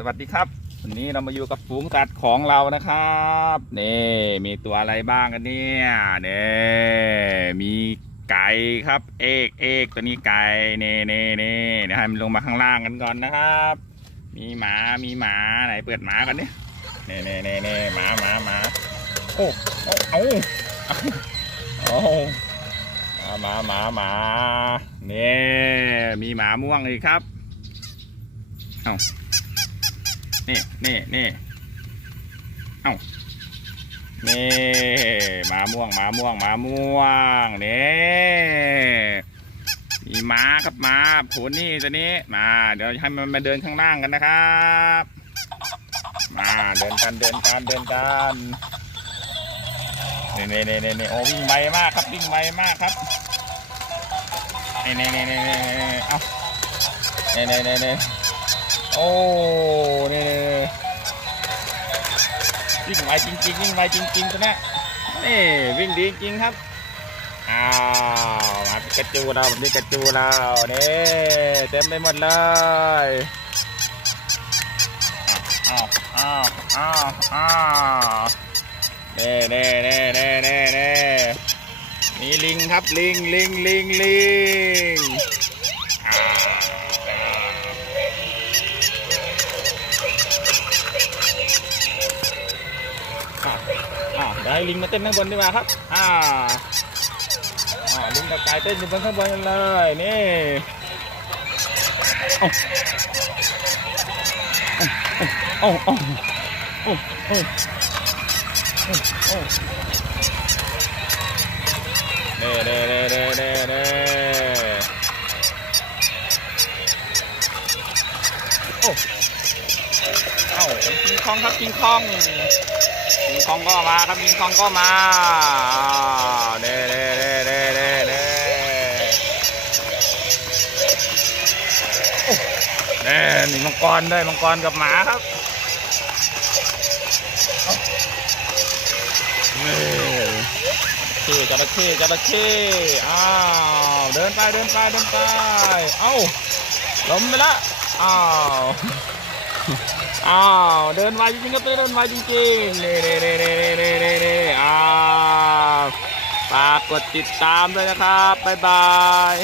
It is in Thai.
สวัสดีครับ วันนี้เรามาอยู่กับฝูงสัตว์ของเรานะครับนี่มีตัวอะไรบ้างกันเนี่ยนี่มีไก่ครับ เอกเอกตัวนี้ไก่เน่เน่เน่เดี๋ยวให้มันลงมาข้างล่างกันก่อนนะครับ มีหมามีหมาไหนเปิดหมากันเนี่ยเน่เน่เน่เน่หมาหมาหมาโอ้เอาเอาเอาหมาหมาหมาเนี่ยมีหมาม่วงอีกครับ นี่นี่นี่เอ้านี่มาม่วงมาม่วงมาม่วงนี่มีม้าครับม้าโผนี่ตัวนี้มาเดี๋ยวให้มันมาเดินข้างล่างกันนะครับมาเดินกันเดินกันเดินกันนี่นี่นี่นี่โอ้วิ่งไวมากครับวิ่งไวมากครับนี่นี่นี่นี่เอ้านี่นี่นี่นี่โอ้ วิ่งไวจริงๆวิ่งไวจริงๆตัวเนี้ยนี่วิ่งดีจริงครับอ้าวมาปิกาจูเราปิกาจูเราเนี่เต็มไปหมดเลยอ้าวอ้าวอ้าวอ้าวเน่เน่เน่เน่เน่เน่มีลิงครับลิงลิงลิงลิง เดี๋ยวให้ลิงมาเต้นข้างบนดีกว่าครับ อ่าลิงกับไก่เต้นอยู่บนข้างบนกันเลยนี่โอ้โอ้โอ้โอ้โอ้โอ้โอ้เด้เด้เด้เด้เด้เด้โอ้เอ้ากิงคองครับกิงคอง มิงคองก็มาครับมิงคองก็มาเด้เด้เด้เด้เด้เด้เด้มีมังกรด้วยมังกรกับหมาครับนี่เข้จระเข้จระเข้อ้าวเดินไปเดินไปเดินไปเอ้าล้มไปละอ้าว อ้าวเดินไวจริงๆครับเดินไวจริงๆเน่เน่เน่เน่เน่เน่เน่อ้าวฝากกดติดตามด้วยนะครับบ๊ายบาย